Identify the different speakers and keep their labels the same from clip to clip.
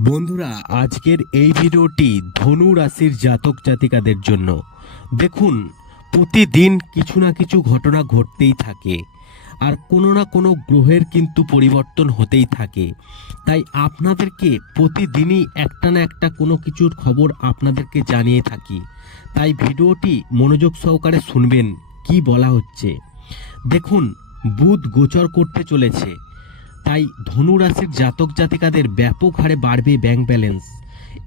Speaker 1: বন্ধুরা, আজকের এই ভিডিওটি ধনু রাশির জাতক জাতিকাদের জন্য। দেখুন, প্রতিদিন কিছু না কিছু ঘটনা ঘটতেই থাকে। আর কোনো না কোনো গ্রহের কিন্তু পরিবর্তন হতেই থাকে। তাই আপনাদেরকে প্রতিদিনই একটা না একটা কোনো কিছুর খবর আপনাদেরকে জানিয়ে থাকি। তাই ভিডিওটি মনোযোগ সহকারে শুনবেন, কি বলা হচ্ছে। দেখুন, বুধ গোচর করতে চলেছে। তাই ধনু রাশির জাতক জাতিকাদের ব্যাপক হারে বাড়বে ব্যাংক ব্যালেন্স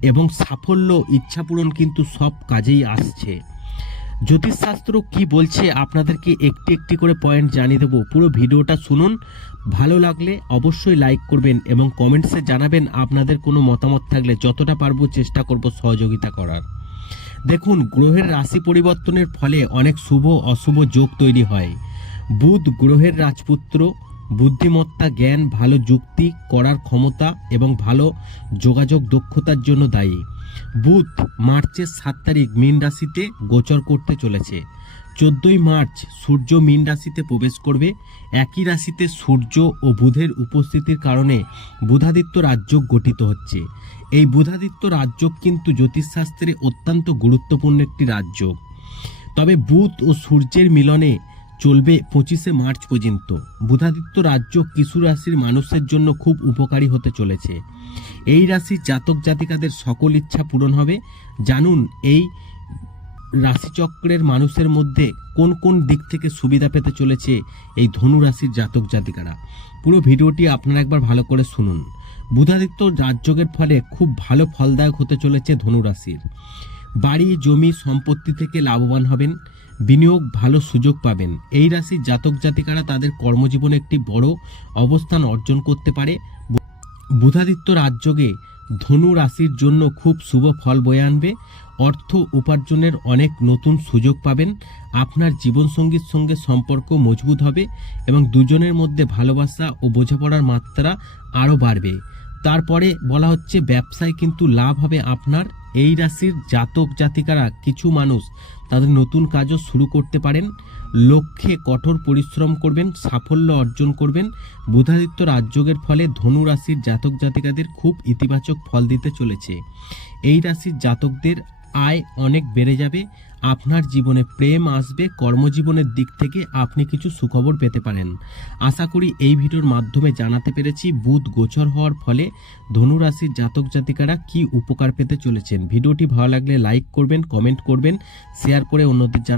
Speaker 1: এবং সাফল্য ইচ্ছাপূরণ কিন্তু সব কাজেই আসছে। জ্যোতিষশাস্ত্র কি বলছে আপনাদেরকে একটি একটি করে পয়েন্ট জানিয়ে দেবো। পুরো ভিডিওটা শুনুন, ভালো লাগলে অবশ্যই লাইক করবেন এবং কমেন্টসে জানাবেন আপনাদের কোনো মতামত থাকলে যতটা পারব চেষ্টা করব সহযোগিতা করার। দেখুন, গ্রহের রাশি পরিবর্তনের ফলে অনেক শুভ, অশুভ যোগ তৈরি হয়। বুধ গ্রহের রাজপুত্র বুদ্ধিমত্তা, জ্ঞান, ভালো যুক্তি, করার ক্ষমতা এবং ভালো যোগাযোগ দক্ষতার জন্য দায়ী। বুধ মার্চের সাত তারিখ মীন রাশিতে গোচর করতে চলেছে। চোদ্দই মার্চ সূর্য মীন রাশিতে প্রবেশ করবে। একই রাশিতে সূর্য ও বুধের উপস্থিতির কারণে বুধাদিত্য রাজযোগ গঠিত হচ্ছে। এই বুধাদিত্য রাজযোগ কিন্তু জ্যোতিষশাস্ত্রে অত্যন্ত গুরুত্বপূর্ণ একটি রাজযোগ তবে বুধ ও সূর্যের মিলনে চলবে পঁচিশে মার্চ পর্যন্ত। বুধাদিত্য রাজ্য কিছু রাশির মানুষের জন্য খুব উপকারী হতে চলেছে। এই রাশির জাতক জাতিকাদের সকল ইচ্ছা পূরণ হবে। জানুন, এই রাশিচক্রের মানুষের মধ্যে কোন কোন দিক থেকে সুবিধা পেতে চলেছে এই ধনু রাশির জাতক জাতিকারা। পুরো ভিডিওটি আপনারা একবার ভালো করে শুনুন। বুধাদিত্য রাজযোগের ফলে খুব ভালো ফলদায়ক হতে চলেছে ধনু রাশির। বাড়ি, জমি, সম্পত্তি থেকে লাভবান হবেন। বিনিয়োগ ভালো সুযোগ পাবেন। এই রাশির জাতক জাতিকারা তাদের কর্মজীবনে একটি বড় অবস্থান অর্জন করতে পারে। বুধাদিত্য রাজযোগে ধনু রাশির জন্য খুব শুভ ফল বয়ে আনবে। অর্থ উপার্জনের অনেক নতুন সুযোগ পাবেন। আপনার জীবনসঙ্গীর সঙ্গে সম্পর্ক মজবুত হবে এবং দুজনের মধ্যে ভালোবাসা ও বোঝাপড়ার মাত্রা আরও বাড়বে। তারপরে বলা হচ্ছে, ব্যবসায় কিন্তু লাভ হবে আপনার। এই রাশির জাতক জাতিকারা কিছু মানুষ তাদের নতুন কাজও শুরু করতে পারেন, লক্ষ্যে কঠোর পরিশ্রম করবেন, সাফল্য অর্জন করবেন। বুধাদিত্য রাজযোগের ফলে ধনু রাশির জাতক জাতিকাদের খুব ইতিবাচক ফল দিতে চলেছে। এই রাশির জাতকদের আয় অনেক বেড়ে যাবে, আপনার জীবনে প্রেম আসবে, কর্মজীবনের দিক থেকে আপনি কিছু সুখবর পেতে পারেন। আশা করি এই ভিডিওর মাধ্যমে জানাতে পেরেছি বুধ গোচর হওয়ার ফলে ধনুরাশির জাতক জাতিকারা কি উপকার পেতে চলেছেন। ভিডিওটি ভালো লাগলে লাইক করবেন, কমেন্ট করবেন, শেয়ার করে অন্যদের জানা